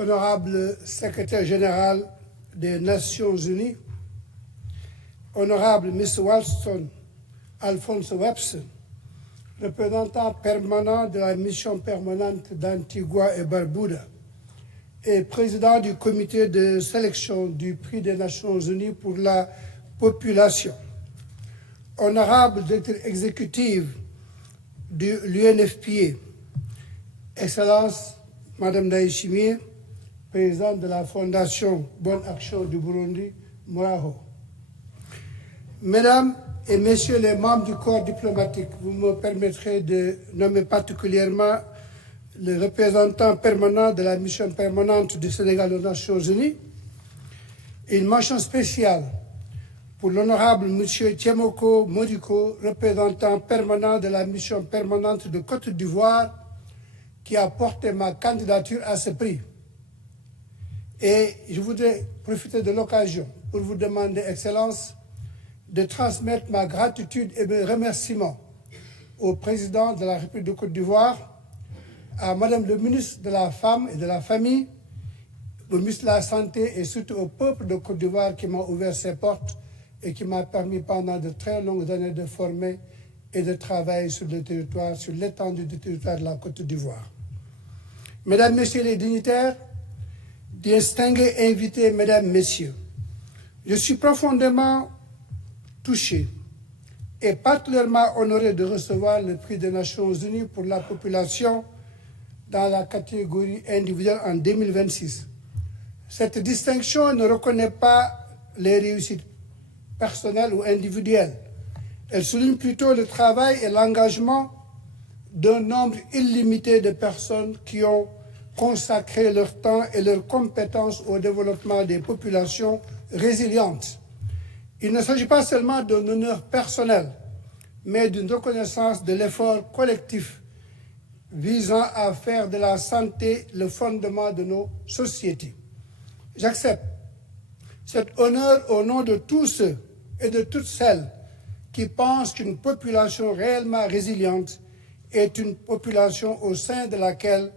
honorable secrétaire général des Nations Unies, honorable Miss Walston Alphonse Webster, représentant permanent de la mission permanente d'Antigua et Barbuda et président du comité de sélection du prix des Nations Unies pour la population, honorable directeur exécutif de l'UNFPA, Excellence Madame Ndayishimiye, présidente de la Fondation Bonne Action du Burundi, Muraho. Mesdames et Messieurs les membres du corps diplomatique, vous me permettrez de nommer particulièrement le représentant permanent de la mission permanente du Sénégal aux Nations Unies, une mention spéciale pour l'honorable M. Tiemoko Modiko, représentant permanent de la mission permanente de Côte d'Ivoire, qui a porté ma candidature à ce prix. Et je voudrais profiter de l'occasion pour vous demander, Excellence, de transmettre ma gratitude et mes remerciements au président de la République de Côte d'Ivoire, à Madame le ministre de la Femme et de la Famille, au ministre de la Santé et surtout au peuple de Côte d'Ivoire qui m'a ouvert ses portes et qui m'a permis pendant de très longues années de former et de travailler sur le territoire, sur l'étendue du territoire de la Côte d'Ivoire. Mesdames, Messieurs les dignitaires, distingués invités, Mesdames, Messieurs, je suis profondément touché et particulièrement honoré de recevoir le prix des Nations Unies pour la population dans la catégorie individuelle en 2026. Cette distinction ne reconnaît pas les réussites personnelles ou individuelles. Elle souligne plutôt le travail et l'engagement d'un nombre illimité de personnes qui ont consacré leur temps et leurs compétences au développement des populations résilientes. Il ne s'agit pas seulement d'un honneur personnel, mais d'une reconnaissance de l'effort collectif visant à faire de la santé le fondement de nos sociétés. J'accepte cet honneur au nom de tous ceux et de toutes celles qui pensent qu'une population réellement résiliente est une population au sein de laquelle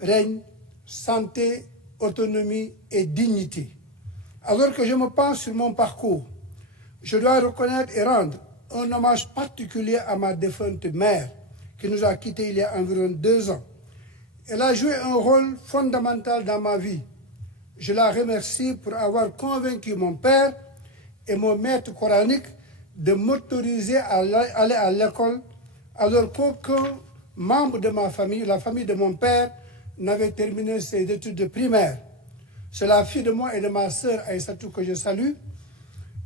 règne santé, autonomie et dignité. Alors que je me penche sur mon parcours, je dois reconnaître et rendre un hommage particulier à ma défunte mère, qui nous a quittés il y a environ 2 ans. Elle a joué un rôle fondamental dans ma vie. Je la remercie pour avoir convaincu mon père et mon maître coranique de m'autoriser à aller à l'école, alors qu'aucun membre de ma famille, la famille de mon père, n'avait terminé ses études primaires. C'est la fille de moi et de ma sœur Aïssatou que je salue,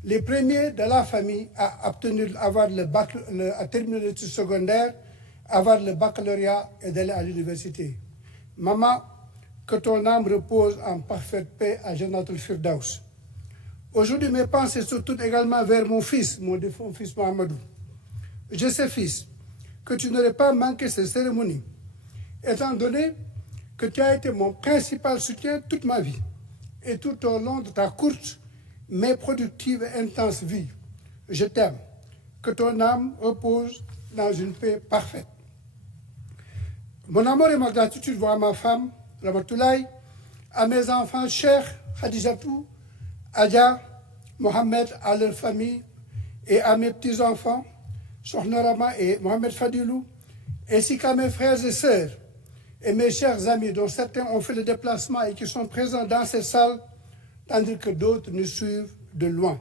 les premiers de la famille à terminer l'étude secondaire, avoir le baccalauréat et d'aller à l'université. Maman, que ton âme repose en parfaite paix à Jannatul Firdaus. Aujourd'hui, mes pensées sont toutes également vers mon fils, mon défunt fils Mohamedou. Je sais, fils, que tu n'aurais pas manqué ces cérémonies, étant donné que tu as été mon principal soutien toute ma vie et tout au long de ta courte mais productive et intense vie. Je t'aime. Que ton âme repose dans une paix parfaite. Mon amour et ma gratitude vont à ma femme, Ramatoulaye, à mes enfants chers, Khadijatou, Adja, Mohamed, à leur famille, et à mes petits-enfants, Sohnarama et Mohamed Fadilou, ainsi qu'à mes frères et sœurs, et mes chers amis, dont certains ont fait le déplacement et qui sont présents dans ces salles, tandis que d'autres nous suivent de loin.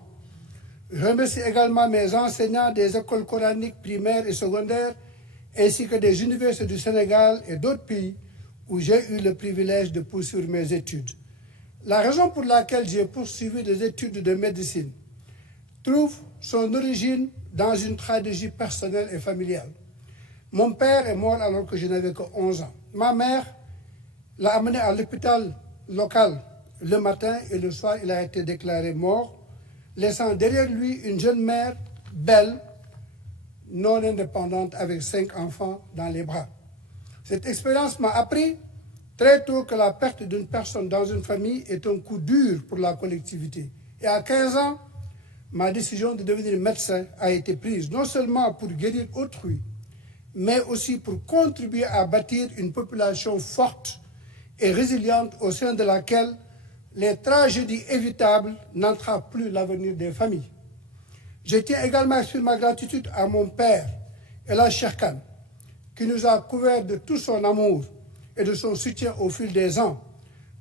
Je remercie également mes enseignants des écoles coraniques primaires et secondaires, ainsi que des universités du Sénégal et d'autres pays où j'ai eu le privilège de poursuivre mes études. La raison pour laquelle j'ai poursuivi des études de médecine trouve son origine dans une tragédie personnelle et familiale. Mon père est mort alors que je n'avais que 11 ans. Ma mère l'a amené à l'hôpital local le matin et le soir, il a été déclaré mort, laissant derrière lui une jeune mère belle, non indépendante, avec 5 enfants dans les bras. Cette expérience m'a appris très tôt que la perte d'une personne dans une famille est un coup dur pour la collectivité. Et à 15 ans, ma décision de devenir médecin a été prise, non seulement pour guérir autrui, mais aussi pour contribuer à bâtir une population forte et résiliente au sein de laquelle les tragédies évitables n'entravent plus l'avenir des familles. Je tiens également à exprimer ma gratitude à mon père, Elhadj Cheikh Kane, qui nous a couverts de tout son amour et de son soutien au fil des ans.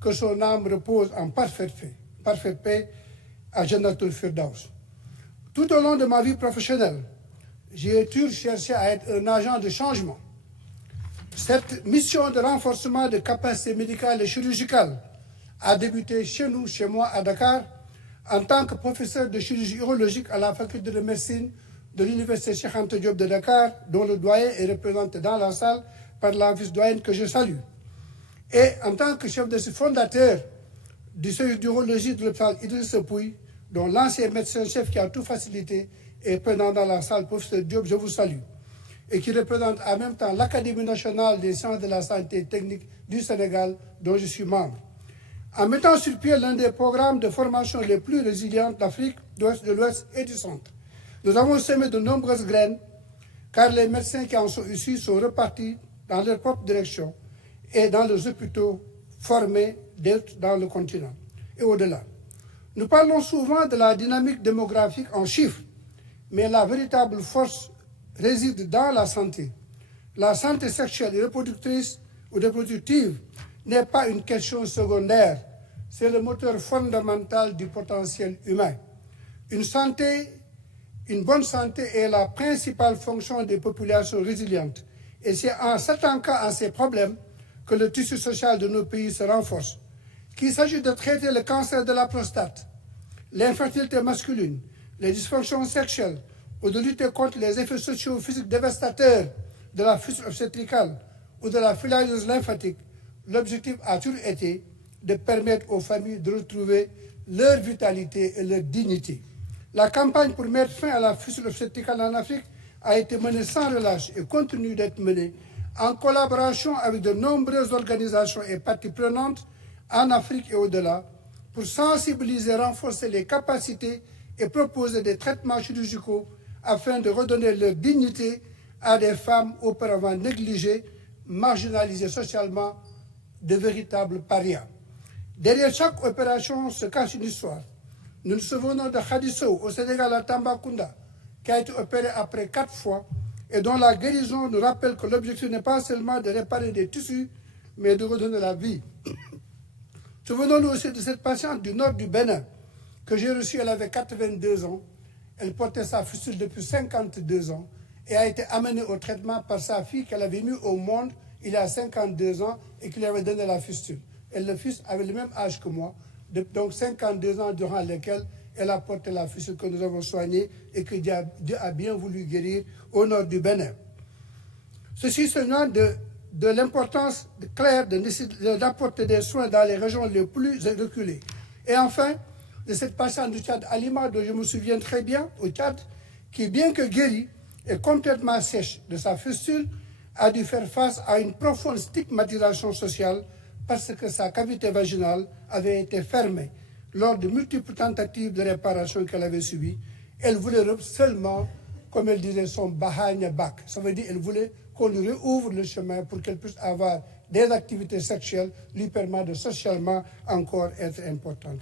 Que son âme repose en parfaite paix à Jannatul Firdaus. Tout au long de ma vie professionnelle, j'ai toujours cherché à être un agent de changement. Cette mission de renforcement de capacités médicales et chirurgicales a débuté chez nous, chez moi, à Dakar, en tant que professeur de chirurgie urologique à la faculté de médecine de l'université Cheikh Anta Diop de Dakar, dont le doyen est représenté dans la salle par la vice-doyenne que je salue. Et en tant que chef de ce fondateur du service d'urologie de l'hôpital Idrissa Pouye, dont l'ancien médecin-chef qui a tout facilité est présent dans la salle, professeur Diop, je vous salue, et qui représente en même temps l'Académie nationale des sciences de la santé et technique du Sénégal, dont je suis membre. En mettant sur pied l'un des programmes de formation les plus résilients d'Afrique, de l'Ouest et du Centre, nous avons semé de nombreuses graines, car les médecins qui en sont issus sont repartis dans leur propre direction et dans les hôpitaux formés dans le continent et au-delà. Nous parlons souvent de la dynamique démographique en chiffres, mais la véritable force réside dans la santé. La santé sexuelle et reproductrice ou reproductive n'est pas une question secondaire, c'est le moteur fondamental du potentiel humain. Une bonne santé est la principale fonction des populations résilientes. Et c'est en s'attaquant à ces problèmes que le tissu social de nos pays se renforce. Qu'il s'agisse de traiter le cancer de la prostate, l'infertilité masculine, les dysfonctions sexuelles, ou de lutter contre les effets sociaux physiques dévastateurs de la fistule obstétricale ou de la filariose lymphatique, l'objectif a toujours été de permettre aux familles de retrouver leur vitalité et leur dignité. La campagne pour mettre fin à la fistule obstétricale en Afrique a été menée sans relâche et continue d'être menée en collaboration avec de nombreuses organisations et parties prenantes en Afrique et au-delà pour sensibiliser, renforcer les capacités et proposer des traitements chirurgicaux afin de redonner leur dignité à des femmes auparavant négligées, marginalisées socialement, de véritables parias. Derrière chaque opération se cache une histoire. Nous nous souvenons de Khady Sow au Sénégal à Tambacounda, qui a été opéré après 4 fois et dont la guérison nous rappelle que l'objectif n'est pas seulement de réparer des tissus, mais de redonner la vie. Souvenons-nous aussi de cette patiente du nord du Bénin que j'ai reçue, elle avait 82 ans. Elle portait sa fistule depuis 52 ans et a été amenée au traitement par sa fille qu'elle avait mis au monde il y a 52 ans et qui lui avait donné la fistule. Et le fils avait le même âge que moi, donc 52 ans durant lesquels elle a porté la fistule que nous avons soignée et que Dieu a bien voulu guérir au nord du Bénin. Ceci seulement de l'importance claire d'apporter des soins dans les régions les plus reculées. Et enfin, de cette patiente du Tchad, Alima, dont je me souviens très bien, au Tchad, qui, bien que guérie et complètement sèche de sa fistule, a dû faire face à une profonde stigmatisation sociale parce que sa cavité vaginale avait été fermée lors de multiples tentatives de réparation qu'elle avait subies. Elle voulait seulement, comme elle disait, son bahagna bak. Ça veut dire qu'elle voulait qu'on lui réouvre le chemin pour qu'elle puisse avoir des activités sexuelles lui permettant de socialement encore être importante.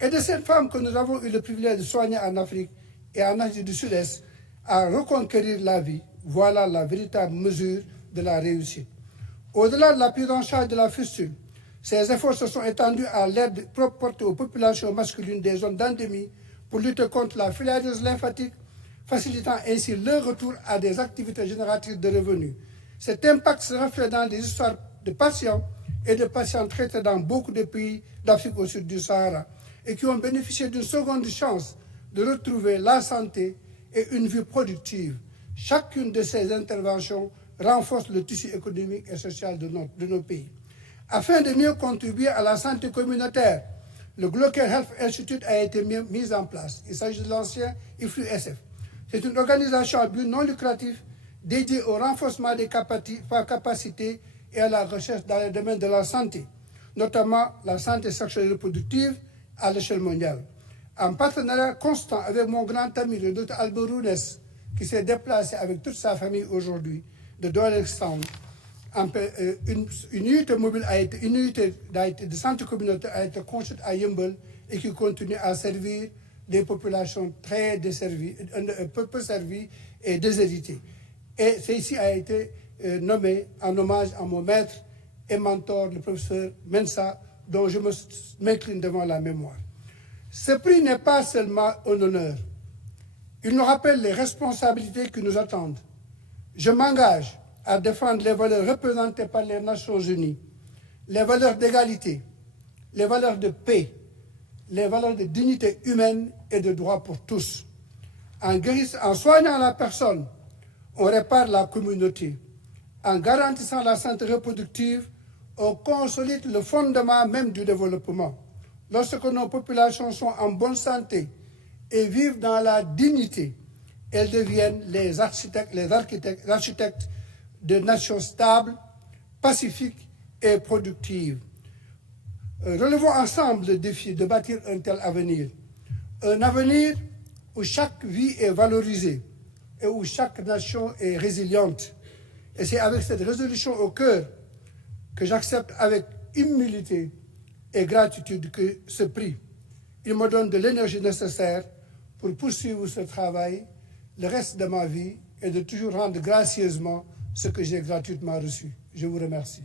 Et de cette femme que nous avons eu le privilège de soigner en Afrique et en Asie du Sud-Est à reconquérir la vie, voilà la véritable mesure de la réussite. Au-delà de la prise en charge de la fistule, ces efforts se sont étendus à l'aide portée aux populations masculines des zones d'endémie pour lutter contre la filariose lymphatique, facilitant ainsi leur retour à des activités génératrices de revenus. Cet impact se reflète dans des histoires de patients et de patients traités dans beaucoup de pays d'Afrique au sud du Sahara et qui ont bénéficié d'une seconde chance de retrouver la santé et une vie productive. Chacune de ces interventions renforce le tissu économique et social de nos pays. Afin de mieux contribuer à la santé communautaire, le Global Health Institute a été mis en place. Il s'agit de l'ancien IFLU-SF. C'est une organisation à but non lucratif dédiée au renforcement des capacités et à la recherche dans le domaine de la santé, notamment la santé sexuelle et reproductive à l'échelle mondiale. En partenariat constant avec mon grand ami, le Dr Albert Rounès, qui s'est déplacé avec toute sa famille aujourd'hui de Doylestown une unité mobile une unité de santé communautaire a été construite à Yeumbeul et qui continue à servir des populations très desservies, peu servies et déshéritées. Et celle-ci a été nommée en hommage à mon maître et mentor, le professeur Mensa, dont je m'incline devant la mémoire. Ce prix n'est pas seulement un honneur. Il nous rappelle les responsabilités qui nous attendent. Je m'engage à défendre les valeurs représentées par les Nations Unies, les valeurs d'égalité, les valeurs de paix, les valeurs de dignité humaine et de droit pour tous. En soignant la personne, on répare la communauté. En garantissant la santé reproductive, on consolide le fondement même du développement. Lorsque nos populations sont en bonne santé et vivent dans la dignité, elles deviennent les architectes de nations stables, pacifiques et productives. Relevons ensemble le défi de bâtir un tel avenir. Un avenir où chaque vie est valorisée et où chaque nation est résiliente. Et c'est avec cette résolution au cœur que j'accepte avec humilité et gratitude que ce prix. Il me donne de l'énergie nécessaire pour poursuivre ce travail le reste de ma vie et de toujours rendre gracieusement ce que j'ai gratuitement reçu. Je vous remercie.